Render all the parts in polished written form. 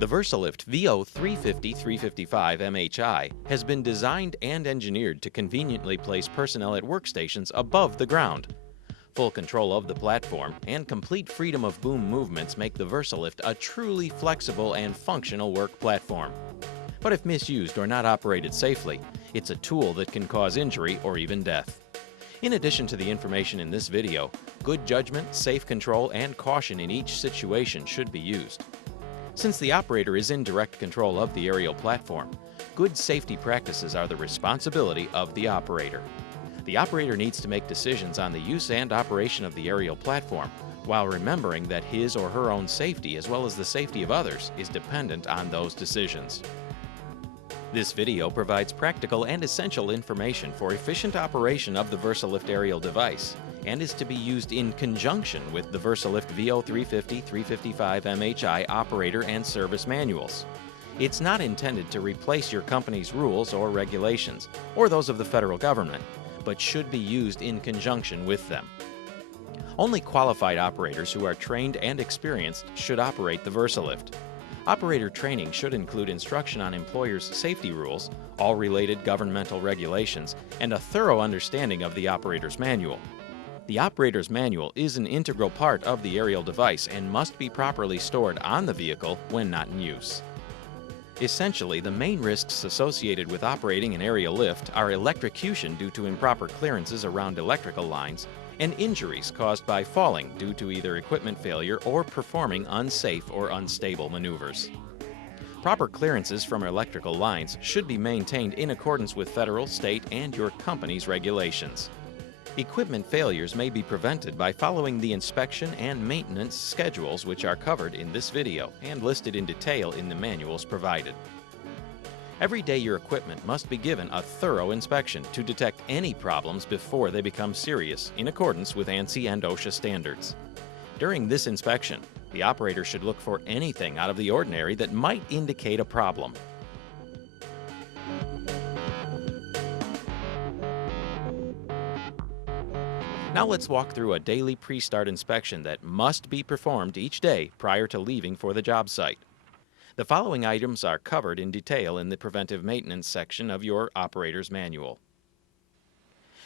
The Versalift VO350-355 MHI has been designed and engineered to conveniently place personnel at workstations above the ground. Full control of the platform and complete freedom of boom movements make the Versalift a truly flexible and functional work platform. But if misused or not operated safely, it's a tool that can cause injury or even death. In addition to the information in this video, good judgment, safe control, and caution in each situation should be used. Since the operator is in direct control of the aerial platform, good safety practices are the responsibility of the operator. The operator needs to make decisions on the use and operation of the aerial platform, while remembering that his or her own safety as well as the safety of others is dependent on those decisions. This video provides practical and essential information for efficient operation of the Versalift aerial device and is to be used in conjunction with the Versalift VO350-355 MHI operator and service manuals. It's not intended to replace your company's rules or regulations, or those of the federal government, but should be used in conjunction with them. Only qualified operators who are trained and experienced should operate the Versalift. Operator training should include instruction on employers' safety rules, all related governmental regulations, and a thorough understanding of the operator's manual. The operator's manual is an integral part of the aerial device and must be properly stored on the vehicle when not in use. Essentially, the main risks associated with operating an aerial lift are electrocution due to improper clearances around electrical lines and injuries caused by falling due to either equipment failure or performing unsafe or unstable maneuvers. Proper clearances from electrical lines should be maintained in accordance with federal, state, and your company's regulations. Equipment failures may be prevented by following the inspection and maintenance schedules which are covered in this video and listed in detail in the manuals provided. Every day your equipment must be given a thorough inspection to detect any problems before they become serious in accordance with ANSI and OSHA standards. During this inspection, the operator should look for anything out of the ordinary that might indicate a problem. Now let's walk through a daily pre-start inspection that must be performed each day prior to leaving for the job site. The following items are covered in detail in the preventive maintenance section of your operator's manual.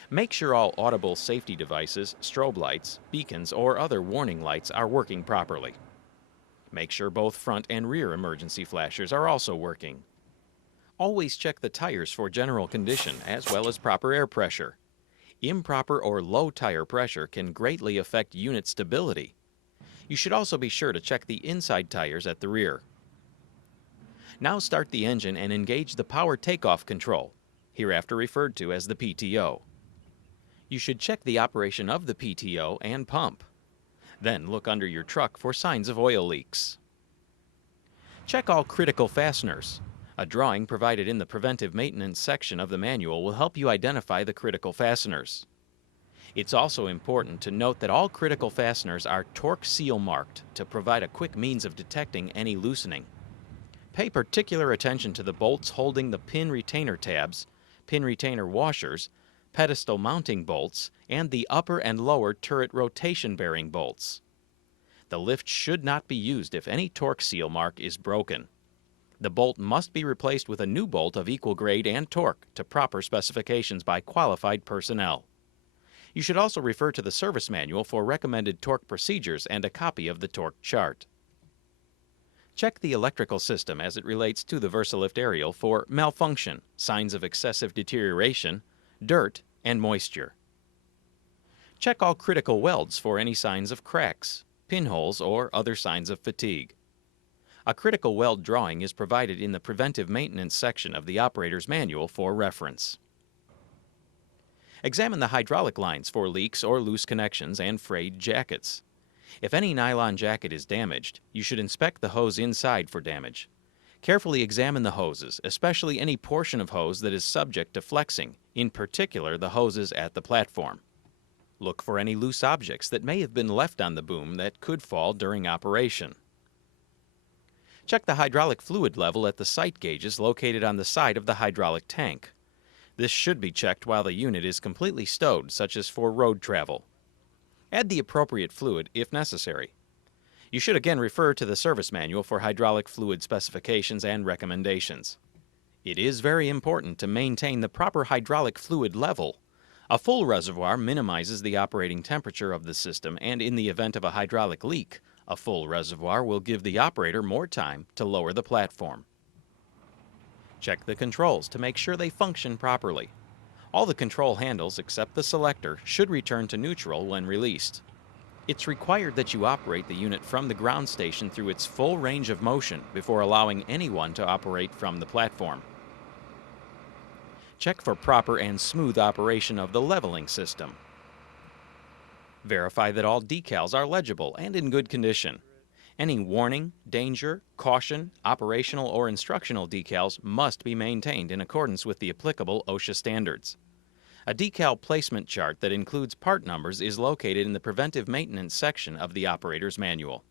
Make sure all audible safety devices, strobe lights, beacons, or other warning lights are working properly. Make sure both front and rear emergency flashers are also working. Always check the tires for general condition as well as proper air pressure. Improper or low tire pressure can greatly affect unit stability. You should also be sure to check the inside tires at the rear. Now start the engine and engage the power takeoff control, hereafter referred to as the PTO. You should check the operation of the PTO and pump. Then look under your truck for signs of oil leaks. Check all critical fasteners. A drawing provided in the preventive maintenance section of the manual will help you identify the critical fasteners. It's also important to note that all critical fasteners are torque seal marked to provide a quick means of detecting any loosening. Pay particular attention to the bolts holding the pin retainer tabs, pin retainer washers, pedestal mounting bolts, and the upper and lower turret rotation bearing bolts. The lift should not be used if any torque seal mark is broken. The bolt must be replaced with a new bolt of equal grade and torque to proper specifications by qualified personnel. You should also refer to the service manual for recommended torque procedures and a copy of the torque chart. Check the electrical system as it relates to the Versalift aerial for malfunction, signs of excessive deterioration, dirt, and moisture. Check all critical welds for any signs of cracks, pinholes, or other signs of fatigue. A critical weld drawing is provided in the preventive maintenance section of the operator's manual for reference. Examine the hydraulic lines for leaks or loose connections and frayed jackets. If any nylon jacket is damaged, you should inspect the hose inside for damage. Carefully examine the hoses, especially any portion of hose that is subject to flexing, in particular the hoses at the platform. Look for any loose objects that may have been left on the boom that could fall during operation. Check the hydraulic fluid level at the sight gauges located on the side of the hydraulic tank. This should be checked while the unit is completely stowed, such as for road travel. Add the appropriate fluid if necessary. You should again refer to the service manual for hydraulic fluid specifications and recommendations. It is very important to maintain the proper hydraulic fluid level. A full reservoir minimizes the operating temperature of the system, and in the event of a hydraulic leak, a full reservoir will give the operator more time to lower the platform. Check the controls to make sure they function properly. All the control handles except the selector should return to neutral when released. It's required that you operate the unit from the ground station through its full range of motion before allowing anyone to operate from the platform. Check for proper and smooth operation of the leveling system. Verify that all decals are legible and in good condition. Any warning, danger, caution, operational or instructional decals must be maintained in accordance with the applicable OSHA standards. A decal placement chart that includes part numbers is located in the preventive maintenance section of the operator's manual.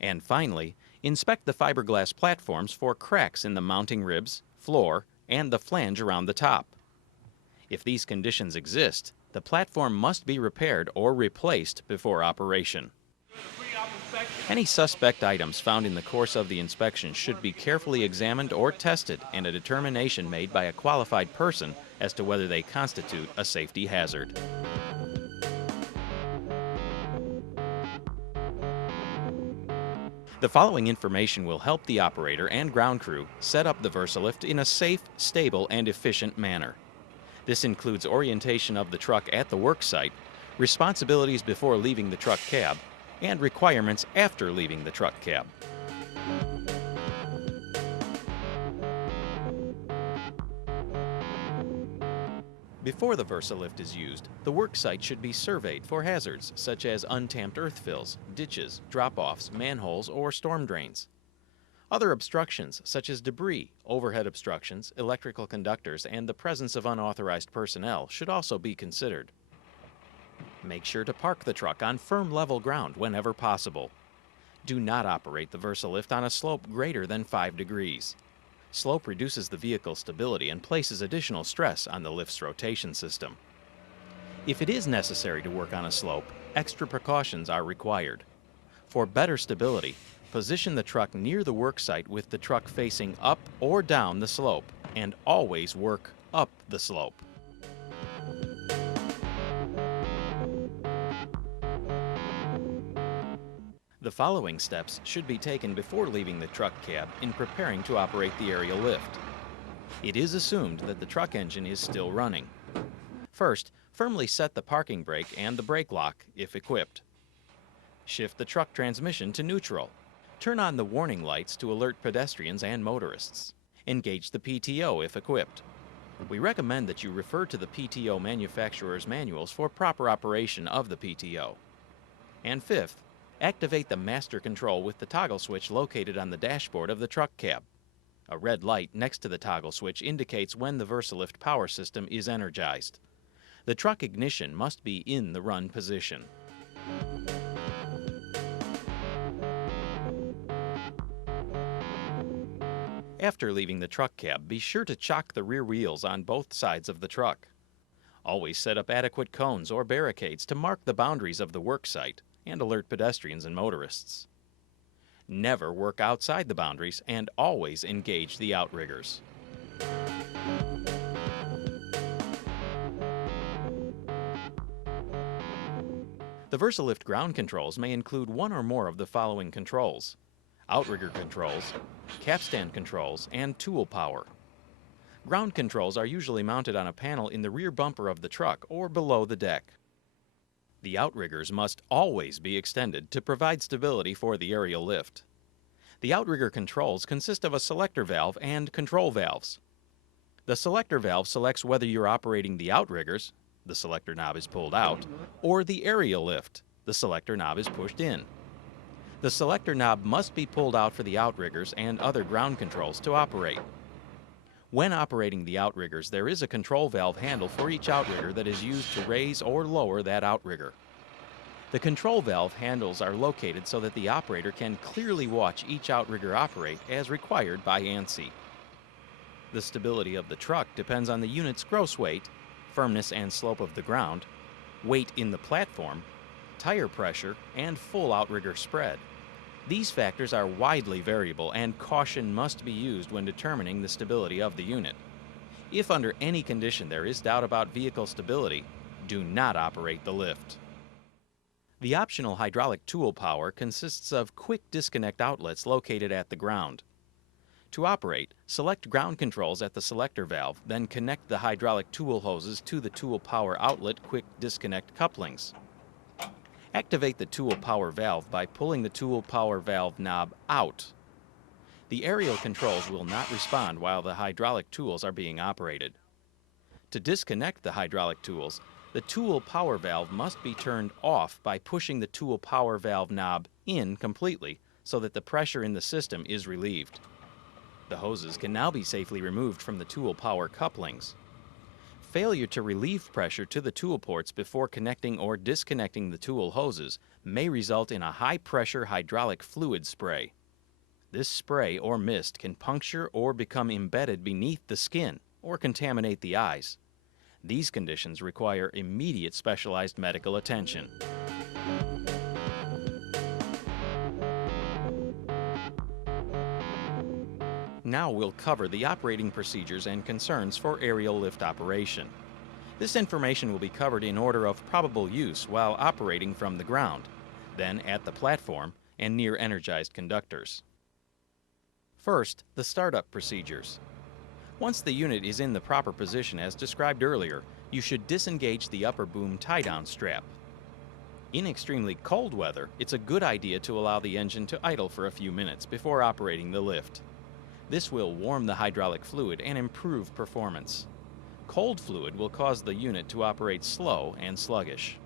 And finally, inspect the fiberglass platforms for cracks in the mounting ribs, floor, and the flange around the top. If these conditions exist, the platform must be repaired or replaced before operation. Any suspect items found in the course of the inspection should be carefully examined or tested and a determination made by a qualified person as to whether they constitute a safety hazard. The following information will help the operator and ground crew set up the Versalift in a safe, stable, and efficient manner. This includes orientation of the truck at the work site, responsibilities before leaving the truck cab, and requirements after leaving the truck cab. Before the Versalift is used, the work site should be surveyed for hazards such as untamped earth fills, ditches, drop-offs, manholes, or storm drains. Other obstructions such as debris, overhead obstructions, electrical conductors, and the presence of unauthorized personnel should also be considered. Make sure to park the truck on firm level ground whenever possible. Do not operate the Versalift on a slope greater than 5 degrees. Slope reduces the vehicle's stability and places additional stress on the lift's rotation system. If it is necessary to work on a slope, extra precautions are required. For better stability, position the truck near the work site with the truck facing up or down the slope, and always work up the slope. The following steps should be taken before leaving the truck cab in preparing to operate the aerial lift. It is assumed that the truck engine is still running. First, firmly set the parking brake and the brake lock if equipped. Shift the truck transmission to neutral. Turn on the warning lights to alert pedestrians and motorists. Engage the PTO if equipped. We recommend that you refer to the PTO manufacturer's manuals for proper operation of the PTO. And fifth, activate the master control with the toggle switch located on the dashboard of the truck cab. A red light next to the toggle switch indicates when the Versalift power system is energized. The truck ignition must be in the run position. After leaving the truck cab, be sure to chock the rear wheels on both sides of the truck. Always set up adequate cones or barricades to mark the boundaries of the work site and alert pedestrians and motorists. Never work outside the boundaries and always engage the outriggers. The Versalift ground controls may include one or more of the following controls: outrigger controls, capstan controls, and tool power. Ground controls are usually mounted on a panel in the rear bumper of the truck or below the deck. The outriggers must always be extended to provide stability for the aerial lift. The outrigger controls consist of a selector valve and control valves. The selector valve selects whether you're operating the outriggers, the selector knob is pulled out, or the aerial lift, the selector knob is pushed in. The selector knob must be pulled out for the outriggers and other ground controls to operate. When operating the outriggers, there is a control valve handle for each outrigger that is used to raise or lower that outrigger. The control valve handles are located so that the operator can clearly watch each outrigger operate as required by ANSI. The stability of the truck depends on the unit's gross weight, firmness and slope of the ground, weight in the platform, tire pressure, and full outrigger spread. These factors are widely variable, and caution must be used when determining the stability of the unit. If under any condition there is doubt about vehicle stability, do not operate the lift. The optional hydraulic tool power consists of quick disconnect outlets located at the ground. To operate, select ground controls at the selector valve, then connect the hydraulic tool hoses to the tool power outlet quick disconnect couplings. Activate the tool power valve by pulling the tool power valve knob out. The aerial controls will not respond while the hydraulic tools are being operated. To disconnect the hydraulic tools, the tool power valve must be turned off by pushing the tool power valve knob in completely so that the pressure in the system is relieved. The hoses can now be safely removed from the tool power couplings. Failure to relieve pressure to the tool ports before connecting or disconnecting the tool hoses may result in a high-pressure hydraulic fluid spray. This spray or mist can puncture or become embedded beneath the skin or contaminate the eyes. These conditions require immediate specialized medical attention. Now we'll cover the operating procedures and concerns for aerial lift operation. This information will be covered in order of probable use while operating from the ground, then at the platform and near energized conductors. First, the startup procedures. Once the unit is in the proper position as described earlier, you should disengage the upper boom tie-down strap. In extremely cold weather, it's a good idea to allow the engine to idle for a few minutes before operating the lift. This will warm the hydraulic fluid and improve performance. Cold fluid will cause the unit to operate slow and sluggish.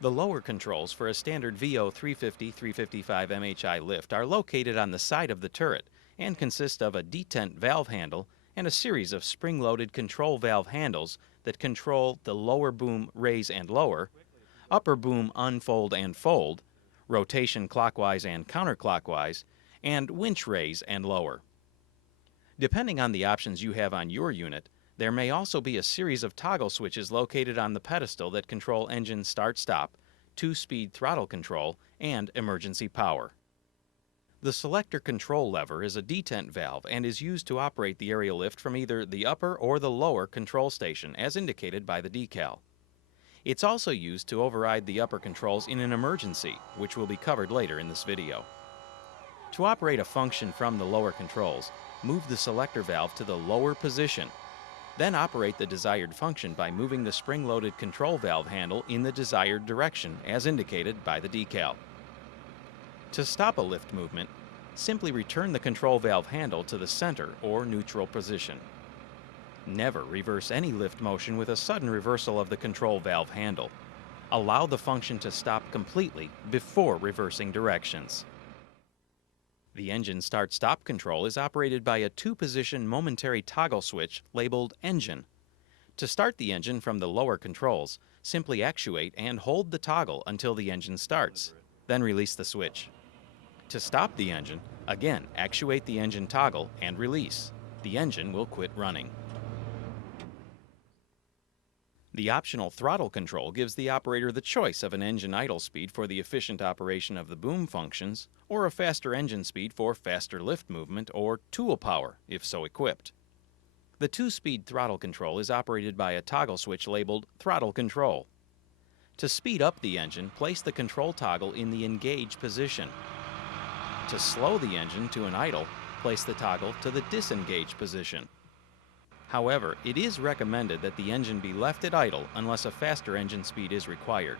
The lower controls for a standard VO 350-355 MHI lift are located on the side of the turret and consist of a detent valve handle and a series of spring-loaded control valve handles that control the lower boom raise and lower, upper boom unfold and fold, rotation clockwise and counterclockwise, and winch raise and lower. Depending on the options you have on your unit, there may also be a series of toggle switches located on the pedestal that control engine start-stop, 2-speed throttle control, and emergency power. The selector control lever is a detent valve and is used to operate the aerial lift from either the upper or the lower control station as indicated by the decal. It's also used to override the upper controls in an emergency, which will be covered later in this video. To operate a function from the lower controls, move the selector valve to the lower position. Then operate the desired function by moving the spring-loaded control valve handle in the desired direction as indicated by the decal. To stop a lift movement, simply return the control valve handle to the center or neutral position. Never reverse any lift motion with a sudden reversal of the control valve handle. Allow the function to stop completely before reversing directions. The engine start-stop control is operated by a 2-position momentary toggle switch labeled Engine. To start the engine from the lower controls, simply actuate and hold the toggle until the engine starts, then release the switch. To stop the engine, again actuate the engine toggle and release. The engine will quit running. The optional throttle control gives the operator the choice of an engine idle speed for the efficient operation of the boom functions, or a faster engine speed for faster lift movement or tool power, if so equipped. The 2-speed throttle control is operated by a toggle switch labeled Throttle Control. To speed up the engine, place the control toggle in the engage position. To slow the engine to an idle, place the toggle to the disengage position. However, it is recommended that the engine be left at idle unless a faster engine speed is required.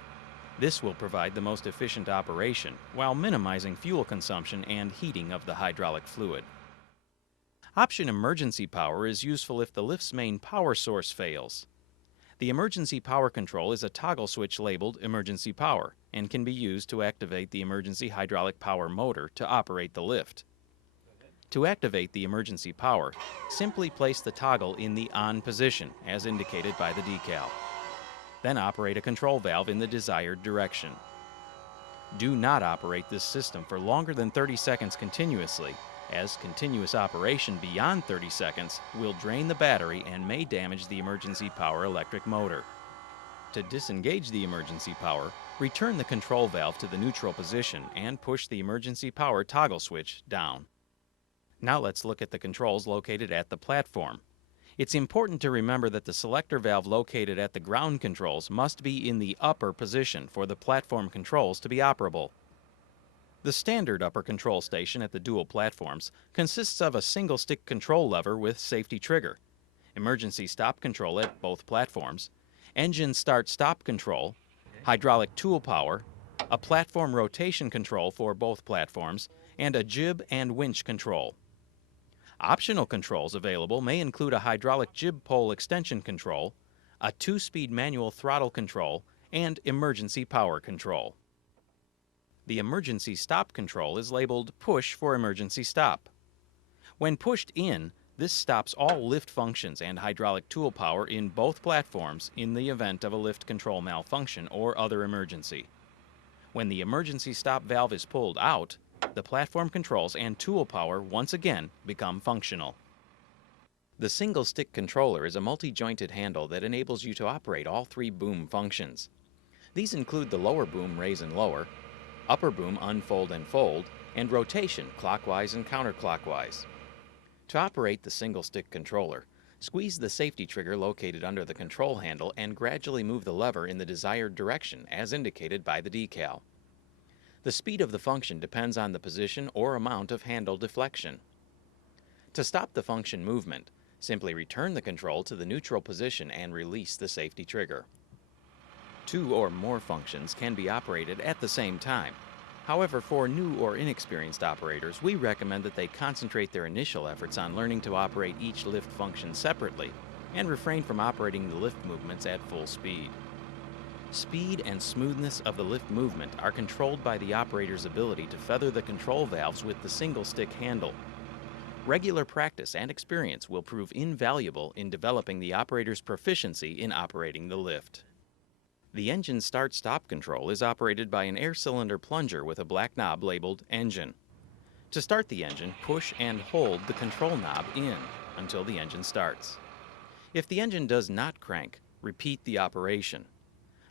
This will provide the most efficient operation while minimizing fuel consumption and heating of the hydraulic fluid. Option emergency power is useful if the lift's main power source fails. The emergency power control is a toggle switch labeled emergency power and can be used to activate the emergency hydraulic power motor to operate the lift. To activate the emergency power, simply place the toggle in the on position as indicated by the decal. Then operate a control valve in the desired direction. Do not operate this system for longer than 30 seconds continuously, as continuous operation beyond 30 seconds will drain the battery and may damage the emergency power electric motor. To disengage the emergency power, Return the control valve to the neutral position and push the emergency power toggle switch down. Now let's look at the controls located at the platform. It's important to remember that the selector valve located at the ground controls must be in the upper position for the platform controls to be operable. The standard upper control station at the dual platforms consists of a single stick control lever with safety trigger, emergency stop control at both platforms, engine start-stop control, hydraulic tool power, a platform rotation control for both platforms, and a jib and winch control. Optional controls available may include a hydraulic jib pole extension control, a 2-speed manual throttle control, and emergency power control. The emergency stop control is labeled Push for emergency stop. When pushed in, this stops all lift functions and hydraulic tool power in both platforms in the event of a lift control malfunction or other emergency. When the emergency stop valve is pulled out, the platform controls and tool power once again become functional. The single stick controller is a multi-jointed handle that enables you to operate all 3 boom functions. These include the lower boom raise and lower, upper boom unfold and fold, and rotation clockwise and counterclockwise. To operate the single stick controller, squeeze the safety trigger located under the control handle and gradually move the lever in the desired direction as indicated by the decal. The speed of the function depends on the position or amount of handle deflection. To stop the function movement, simply return the control to the neutral position and release the safety trigger. 2 or more functions can be operated at the same time. However, for new or inexperienced operators, we recommend that they concentrate their initial efforts on learning to operate each lift function separately and refrain from operating the lift movements at full speed. Speed and smoothness of the lift movement are controlled by the operator's ability to feather the control valves with the single stick handle. Regular practice and experience will prove invaluable in developing the operator's proficiency in operating the lift. The engine start-stop control is operated by an air cylinder plunger with a black knob labeled Engine. To start the engine, push and hold the control knob in until the engine starts. If the engine does not crank, repeat the operation.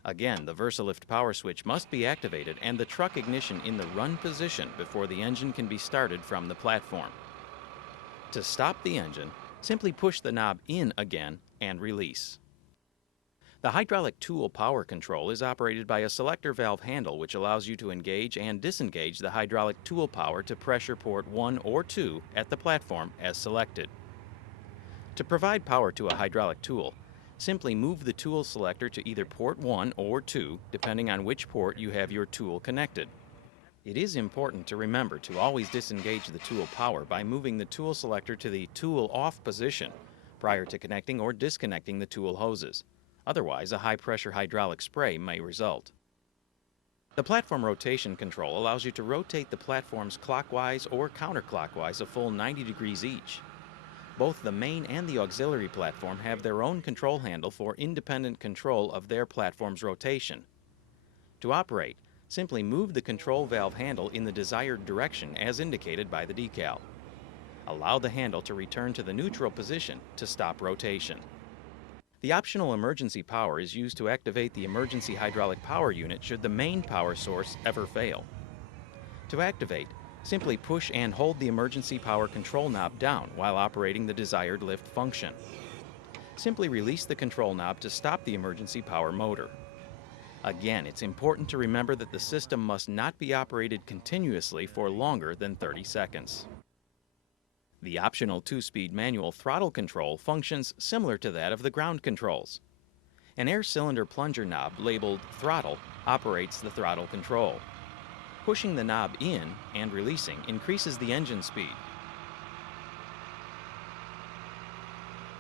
Again, the Versalift power switch must be activated and the truck ignition in the run position before the engine can be started from the platform. To stop the engine, simply push the knob in again and release. The hydraulic tool power control is operated by a selector valve handle which allows you to engage and disengage the hydraulic tool power to pressure port 1 or 2 at the platform as selected. To provide power to a hydraulic tool, simply move the tool selector to either port 1 or 2, depending on which port you have your tool connected. It is important to remember to always disengage the tool power by moving the tool selector to the tool off position prior to connecting or disconnecting the tool hoses. Otherwise, a high-pressure hydraulic spray may result. The platform rotation control allows you to rotate the platforms clockwise or counterclockwise a full 90 degrees each. Both the main and the auxiliary platform have their own control handle for independent control of their platform's rotation. To operate, simply move the control valve handle in the desired direction as indicated by the decal. Allow the handle to return to the neutral position to stop rotation. The optional emergency power is used to activate the emergency hydraulic power unit should the main power source ever fail. To activate, simply push and hold the emergency power control knob down while operating the desired lift function. Simply release the control knob to stop the emergency power motor. Again, it's important to remember that the system must not be operated continuously for longer than 30 seconds. The optional 2-speed manual throttle control functions similar to that of the ground controls. An air cylinder plunger knob labeled Throttle operates the throttle control. Pushing the knob in and releasing increases the engine speed.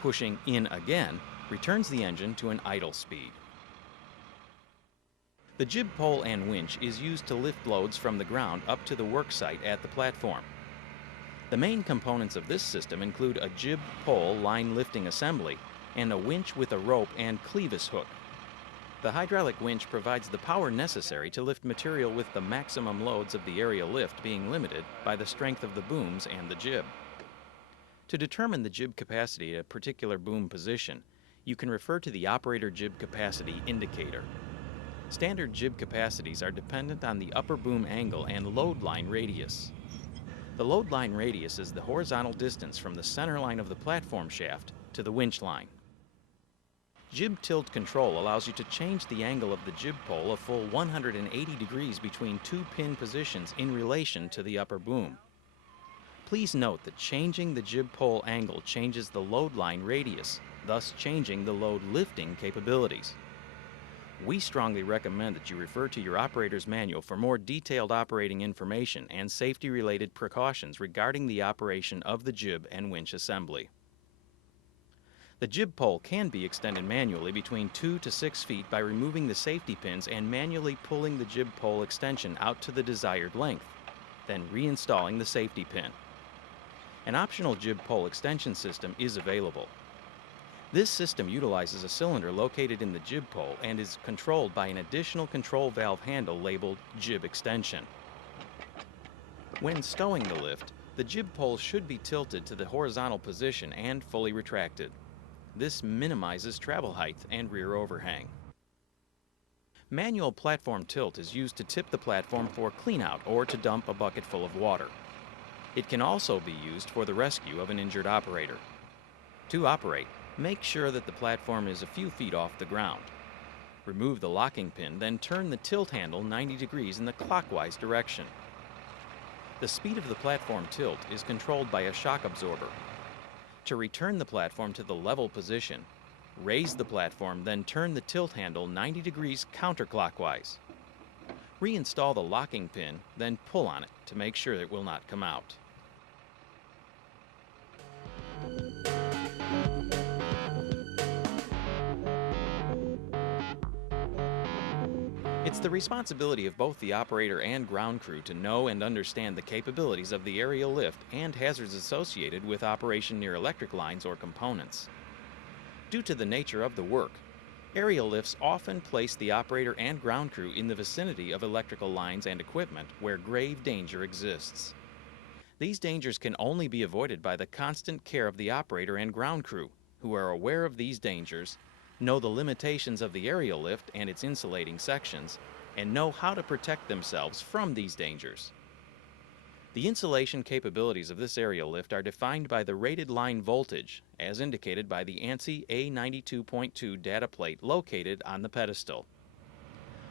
Pushing in again returns the engine to an idle speed. The jib pole and winch is used to lift loads from the ground up to the work site at the platform. The main components of this system include a jib pole line lifting assembly and a winch with a rope and clevis hook. The hydraulic winch provides the power necessary to lift material with the maximum loads of the aerial lift being limited by the strength of the booms and the jib. To determine the jib capacity at a particular boom position, you can refer to the operator jib capacity indicator. Standard jib capacities are dependent on the upper boom angle and load line radius. The load line radius is the horizontal distance from the center line of the platform shaft to the winch line. Jib tilt control allows you to change the angle of the jib pole a full 180 degrees between two pin positions in relation to the upper boom. Please note that changing the jib pole angle changes the load line radius, thus changing the load lifting capabilities. We strongly recommend that you refer to your operator's manual for more detailed operating information and safety-related precautions regarding the operation of the jib and winch assembly. The jib pole can be extended manually between 2 to 6 feet by removing the safety pins and manually pulling the jib pole extension out to the desired length, then reinstalling the safety pin. An optional jib pole extension system is available. This system utilizes a cylinder located in the jib pole and is controlled by an additional control valve handle labeled jib extension. When stowing the lift, the jib pole should be tilted to the horizontal position and fully retracted. This minimizes travel height and rear overhang. Manual platform tilt is used to tip the platform for cleanout or to dump a bucket full of water. It can also be used for the rescue of an injured operator. To operate, make sure that the platform is a few feet off the ground. Remove the locking pin, then turn the tilt handle 90 degrees in the clockwise direction. The speed of the platform tilt is controlled by a shock absorber. To return the platform to the level position, raise the platform, then turn the tilt handle 90 degrees counterclockwise. Reinstall the locking pin, then pull on it to make sure it will not come out. It's the responsibility of both the operator and ground crew to know and understand the capabilities of the aerial lift and hazards associated with operation near electric lines or components. Due to the nature of the work, aerial lifts often place the operator and ground crew in the vicinity of electrical lines and equipment where grave danger exists. These dangers can only be avoided by the constant care of the operator and ground crew, who are aware of these dangers, know the limitations of the aerial lift and its insulating sections, and know how to protect themselves from these dangers. The insulation capabilities of this aerial lift are defined by the rated line voltage, as indicated by the ANSI A92.2 data plate located on the pedestal.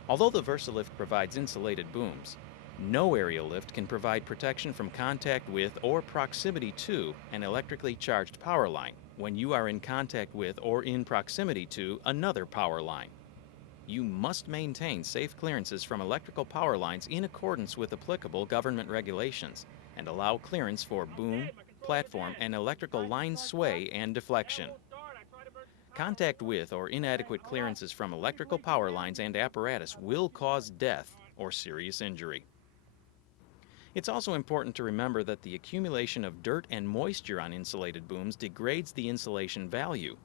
Although the Versalift provides insulated booms, no aerial lift can provide protection from contact with or proximity to an electrically charged power line when you are in contact with or in proximity to another power line. You must maintain safe clearances from electrical power lines in accordance with applicable government regulations and allow clearance for boom, platform, and electrical line sway and deflection. Contact with or inadequate clearances from electrical power lines and apparatus will cause death or serious injury. It's also important to remember that the accumulation of dirt and moisture on insulated booms degrades the insulation value.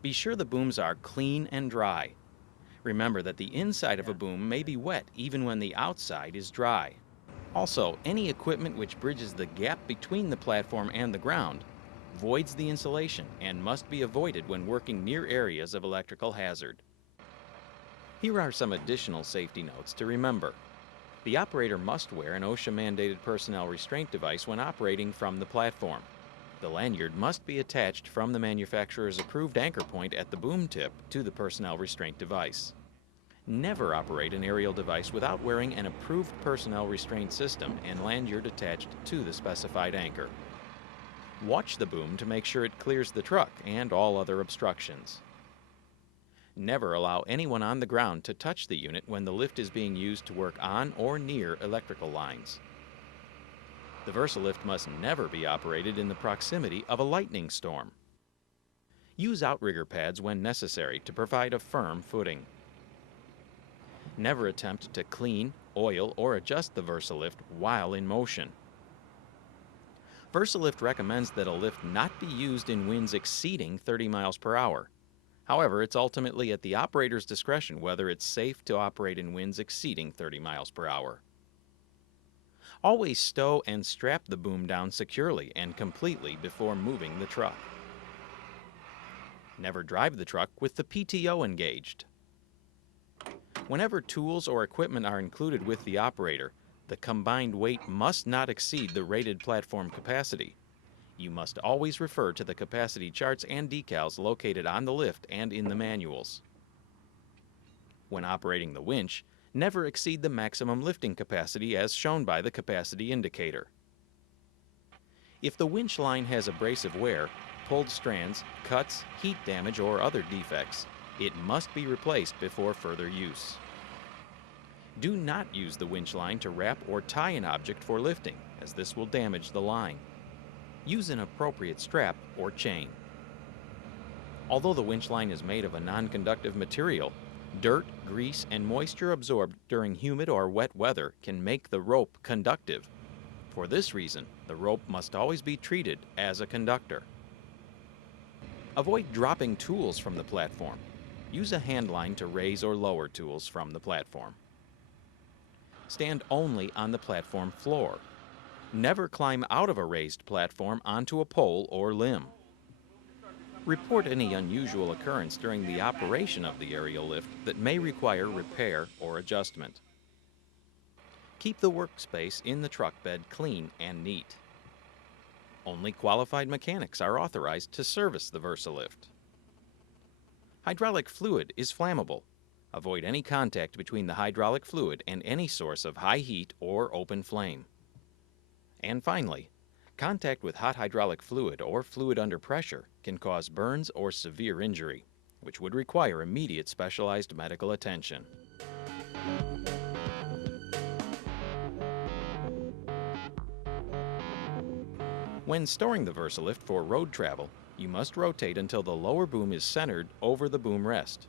Be sure the booms are clean and dry. Remember that the inside of a boom may be wet even when the outside is dry. Also, any equipment which bridges the gap between the platform and the ground voids the insulation and must be avoided when working near areas of electrical hazard. Here are some additional safety notes to remember. The operator must wear an OSHA-mandated personnel restraint device when operating from the platform. The lanyard must be attached from the manufacturer's approved anchor point at the boom tip to the personnel restraint device. Never operate an aerial device without wearing an approved personnel restraint system and lanyard attached to the specified anchor. Watch the boom to make sure it clears the truck and all other obstructions. Never allow anyone on the ground to touch the unit when the lift is being used to work on or near electrical lines. The Versalift must never be operated in the proximity of a lightning storm. Use outrigger pads when necessary to provide a firm footing. Never attempt to clean, oil, or adjust the Versalift while in motion. Versalift recommends that a lift not be used in winds exceeding 30 miles per hour. However, it's ultimately at the operator's discretion whether it's safe to operate in winds exceeding 30 miles per hour. Always stow and strap the boom down securely and completely before moving the truck. Never drive the truck with the PTO engaged. Whenever tools or equipment are included with the operator, the combined weight must not exceed the rated platform capacity. You must always refer to the capacity charts and decals located on the lift and in the manuals. When operating the winch, never exceed the maximum lifting capacity as shown by the capacity indicator. If the winch line has abrasive wear, pulled strands, cuts, heat damage, or other defects, it must be replaced before further use. Do not use the winch line to wrap or tie an object for lifting, as this will damage the line. Use an appropriate strap or chain. Although the winch line is made of a non-conductive material, dirt, grease, and moisture absorbed during humid or wet weather can make the rope conductive. For this reason, the rope must always be treated as a conductor. Avoid dropping tools from the platform. Use a hand line to raise or lower tools from the platform. Stand only on the platform floor. Never climb out of a raised platform onto a pole or limb. Report any unusual occurrence during the operation of the aerial lift that may require repair or adjustment. Keep the workspace in the truck bed clean and neat. Only qualified mechanics are authorized to service the Versalift. Hydraulic fluid is flammable. Avoid any contact between the hydraulic fluid and any source of high heat or open flame. And finally, contact with hot hydraulic fluid or fluid under pressure can cause burns or severe injury, which would require immediate specialized medical attention. When storing the Versalift for road travel, you must rotate until the lower boom is centered over the boom rest.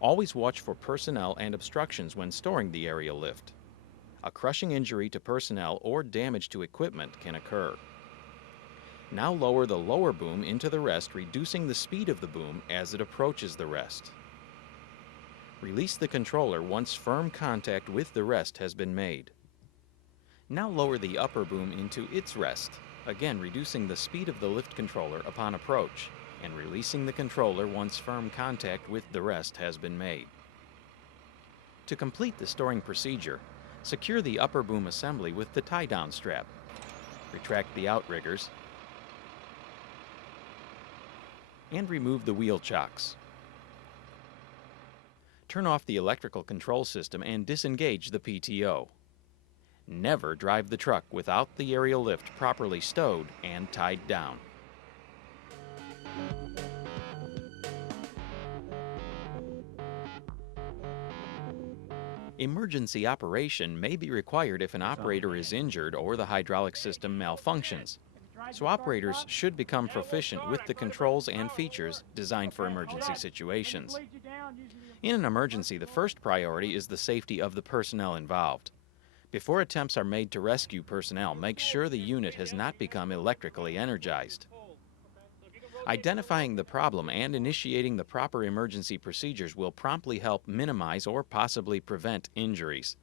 Always watch for personnel and obstructions when storing the aerial lift. A crushing injury to personnel or damage to equipment can occur. Now lower the lower boom into the rest, reducing the speed of the boom as it approaches the rest. Release the controller once firm contact with the rest has been made. Now lower the upper boom into its rest, again reducing the speed of the lift controller upon approach, and releasing the controller once firm contact with the rest has been made. To complete the storing procedure, secure the upper boom assembly with the tie-down strap. Retract the outriggers and remove the wheel chocks. Turn off the electrical control system and disengage the PTO. Never drive the truck without the aerial lift properly stowed and tied down. Emergency operation may be required if an operator is injured or the hydraulic system malfunctions, so operators should become proficient with the controls and features designed for emergency situations. In an emergency, the first priority is the safety of the personnel involved. Before attempts are made to rescue personnel, make sure the unit has not become electrically energized. Identifying the problem and initiating the proper emergency procedures will promptly help minimize or possibly prevent injuries.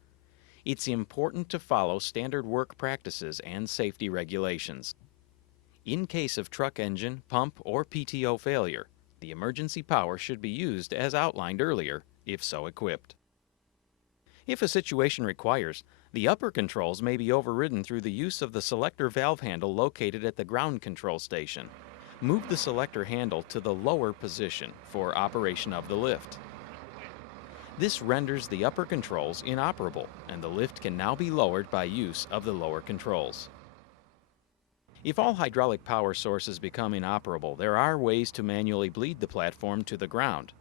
It's important to follow standard work practices and safety regulations. In case of truck engine, pump, or PTO failure, the emergency power should be used as outlined earlier, if so equipped. If a situation requires, the upper controls may be overridden through the use of the selector valve handle located at the ground control station. Move the selector handle to the lower position for operation of the lift. This renders the upper controls inoperable, and the lift can now be lowered by use of the lower controls. If all hydraulic power sources become inoperable, there are ways to manually bleed the platform to the ground.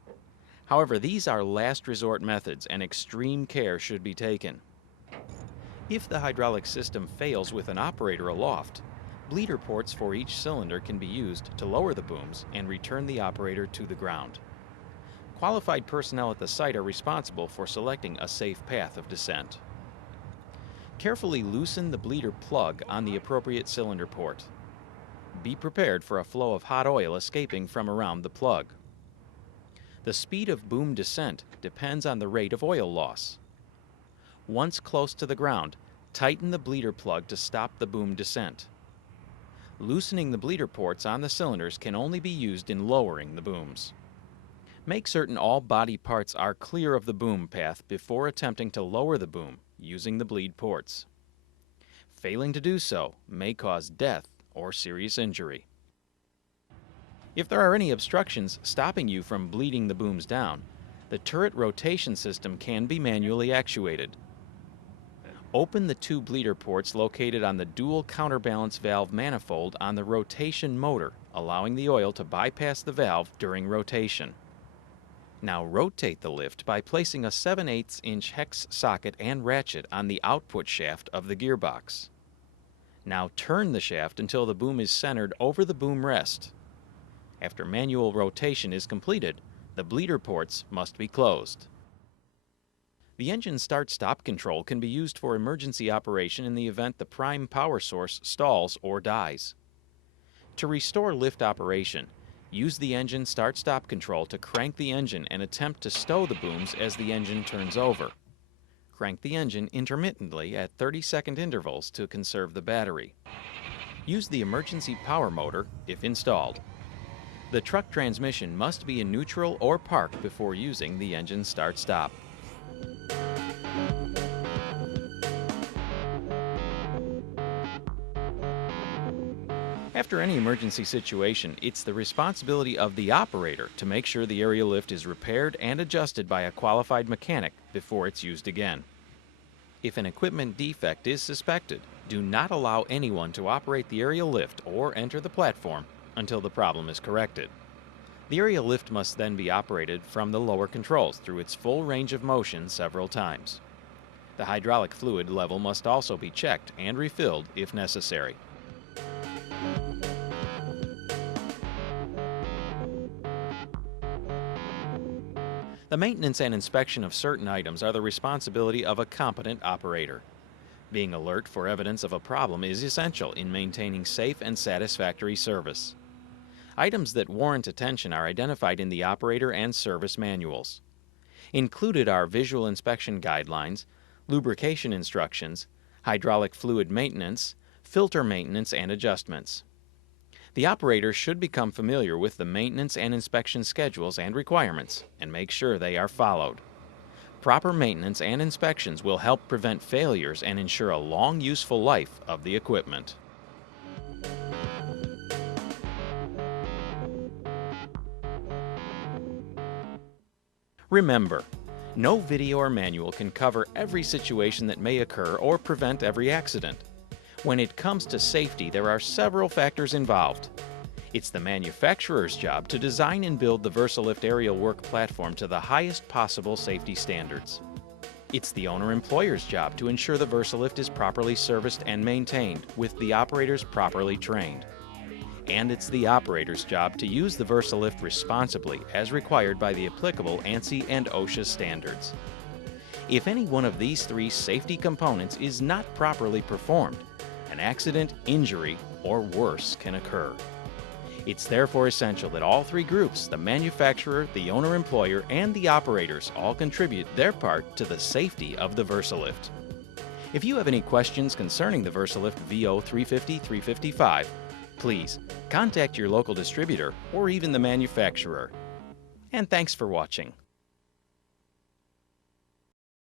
However, these are last resort methods and extreme care should be taken. If the hydraulic system fails with an operator aloft, bleeder ports for each cylinder can be used to lower the booms and return the operator to the ground. Qualified personnel at the site are responsible for selecting a safe path of descent. Carefully loosen the bleeder plug on the appropriate cylinder port. Be prepared for a flow of hot oil escaping from around the plug. The speed of boom descent depends on the rate of oil loss. Once close to the ground, tighten the bleeder plug to stop the boom descent. Loosening the bleeder ports on the cylinders can only be used in lowering the booms. Make certain all body parts are clear of the boom path before attempting to lower the boom using the bleed ports. Failing to do so may cause death or serious injury. If there are any obstructions stopping you from bleeding the booms down, the turret rotation system can be manually actuated. Open the two bleeder ports located on the dual counterbalance valve manifold on the rotation motor, allowing the oil to bypass the valve during rotation. Now rotate the lift by placing a 7/8" hex socket and ratchet on the output shaft of the gearbox. Now turn the shaft until the boom is centered over the boom rest. After manual rotation is completed, the bleeder ports must be closed. The engine start-stop control can be used for emergency operation in the event the prime power source stalls or dies. To restore lift operation, use the engine start-stop control to crank the engine and attempt to stow the booms as the engine turns over. Crank the engine intermittently at 30-second intervals to conserve the battery. Use the emergency power motor if installed. The truck transmission must be in neutral or park before using the engine start-stop. After any emergency situation, it's the responsibility of the operator to make sure the aerial lift is repaired and adjusted by a qualified mechanic before it's used again. If an equipment defect is suspected, do not allow anyone to operate the aerial lift or enter the platform until the problem is corrected. The aerial lift must then be operated from the lower controls through its full range of motion several times. The hydraulic fluid level must also be checked and refilled if necessary. The maintenance and inspection of certain items are the responsibility of a competent operator. Being alert for evidence of a problem is essential in maintaining safe and satisfactory service. Items that warrant attention are identified in the operator and service manuals. Included are visual inspection guidelines, lubrication instructions, hydraulic fluid maintenance, filter maintenance and adjustments. The operator should become familiar with the maintenance and inspection schedules and requirements and make sure they are followed. Proper maintenance and inspections will help prevent failures and ensure a long, useful life of the equipment. Remember, no video or manual can cover every situation that may occur or prevent every accident. When it comes to safety, there are several factors involved. It's the manufacturer's job to design and build the Versalift aerial work platform to the highest possible safety standards. It's the owner-employer's job to ensure the Versalift is properly serviced and maintained, with the operators properly trained. And it's the operator's job to use the Versalift responsibly as required by the applicable ANSI and OSHA standards. If any one of these three safety components is not properly performed, an accident, injury, or worse can occur. It's therefore essential that all three groups, the manufacturer, the owner-employer, and the operators, all contribute their part to the safety of the Versalift. If you have any questions concerning the Versalift VO350-355, please contact your local distributor or even the manufacturer. And thanks for watching.